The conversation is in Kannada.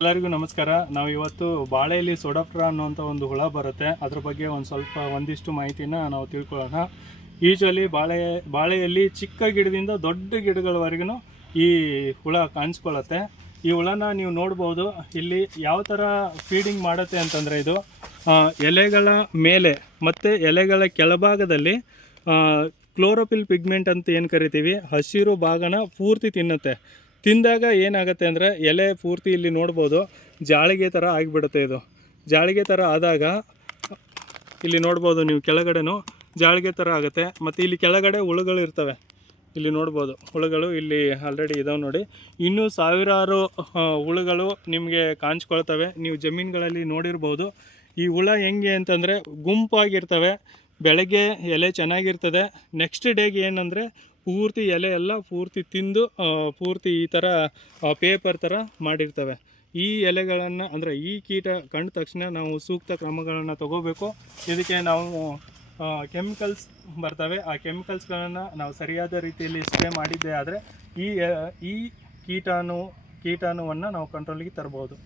ಎಲ್ಲರಿಗೂ ನಮಸ್ಕಾರ. ನಾವು ಇವತ್ತು ಬಾಳೆಯಲ್ಲಿ ಸೊಡಾಪ್ಟರ ಅನ್ನುವಂಥ ಒಂದು ಹುಳ ಬರುತ್ತೆ, ಅದ್ರ ಬಗ್ಗೆ ಒಂದಿಷ್ಟು ಮಾಹಿತಿನ ನಾವು ತಿಳ್ಕೊಳ್ಳೋಣ. ಯೂಶ್ವಲಿ ಬಾಳೆಯಲ್ಲಿ ಚಿಕ್ಕ ಗಿಡದಿಂದ ದೊಡ್ಡ ಗಿಡಗಳವರೆಗೂ ಈ ಹುಳ ಕಾಣಿಸ್ಕೊಳ್ಳುತ್ತೆ. ಈ ಹುಳನ ನೀವು ನೋಡ್ಬೋದು. ಇಲ್ಲಿ ಯಾವ ಥರ ಫೀಡಿಂಗ್ ಮಾಡುತ್ತೆ ಅಂತಂದರೆ, ಇದು ಎಲೆಗಳ ಮೇಲೆ ಮತ್ತು ಎಲೆಗಳ ಕೆಳಭಾಗದಲ್ಲಿ ಕ್ಲೋರೋಫಿಲ್ ಪಿಗ್ಮೆಂಟ್ ಅಂತ ಏನು ಕರಿತೀವಿ, ಹಸಿರು ಭಾಗನ ಪೂರ್ತಿ ತಿನ್ನುತ್ತೆ. ತಿಂದಾಗ ಏನಾಗುತ್ತೆ ಅಂದರೆ, ಎಲೆ ಪೂರ್ತಿ ಇಲ್ಲಿ ನೋಡ್ಬೋದು ಜಾಳಿಗೆ ಥರ ಆಗಿಬಿಡುತ್ತೆ. ಇದು ಜಾಳಿಗೆ ಥರ ಆದಾಗ ಇಲ್ಲಿ ನೋಡ್ಬೋದು ನೀವು, ಕೆಳಗಡೆನೂ ಜಾಳಿಗೆ ಥರ ಆಗುತ್ತೆ. ಮತ್ತು ಇಲ್ಲಿ ಕೆಳಗಡೆ ಹುಳುಗಳು ಇರ್ತವೆ, ಇಲ್ಲಿ ನೋಡ್ಬೋದು ಹುಳುಗಳು ಇಲ್ಲಿ ಆಲ್ರೆಡಿ ಇದಾವೆ ನೋಡಿ. ಇನ್ನೂ ಸಾವಿರಾರು ಹುಳುಗಳು ನಿಮಗೆ ಕಾಣಿಸ್ಕೊಳ್ತವೆ. ನೀವು ಜಮೀನುಗಳಲ್ಲಿ ನೋಡಿರ್ಬೋದು. ಈ ಹುಳ ಹೆಂಗೆ ಅಂತಂದರೆ, ಗುಂಪಾಗಿರ್ತವೆ. ಬೆಳಗ್ಗೆ ಎಲೆ ಚೆನ್ನಾಗಿರ್ತದೆ, ನೆಕ್ಸ್ಟ್ ಡೇಗೆ ಏನಂದರೆ ಪೂರ್ತಿ ಎಲೆ ಎಲ್ಲ ಪೂರ್ತಿ ತಿಂದು ಪೂರ್ತಿ ಈ ಥರ ಪೇಪರ್ ಥರ ಮಾಡಿರ್ತವೆ. ಈ ಎಲೆಗಳನ್ನು ಅಂದರೆ ಈ ಕೀಟ ಕಂಡ ತಕ್ಷಣ ನಾವು ಸೂಕ್ತ ಕ್ರಮಗಳನ್ನು ತಗೋಬೇಕು. ಇದಕ್ಕೆ ನಾವು ಕೆಮಿಕಲ್ಸ್ ಬರ್ತವೆ, ಆ ಕೆಮಿಕಲ್ಸ್ಗಳನ್ನು ನಾವು ಸರಿಯಾದ ರೀತಿಯಲ್ಲಿ ಸ್ಪ್ರೇ ಮಾಡಿದ್ದೇ ಆದರೆ ಈ ಕೀಟಾಣುವನ್ನು ನಾವು ಕಂಟ್ರೋಲಿಗೆ ತರ್ಬೋದು.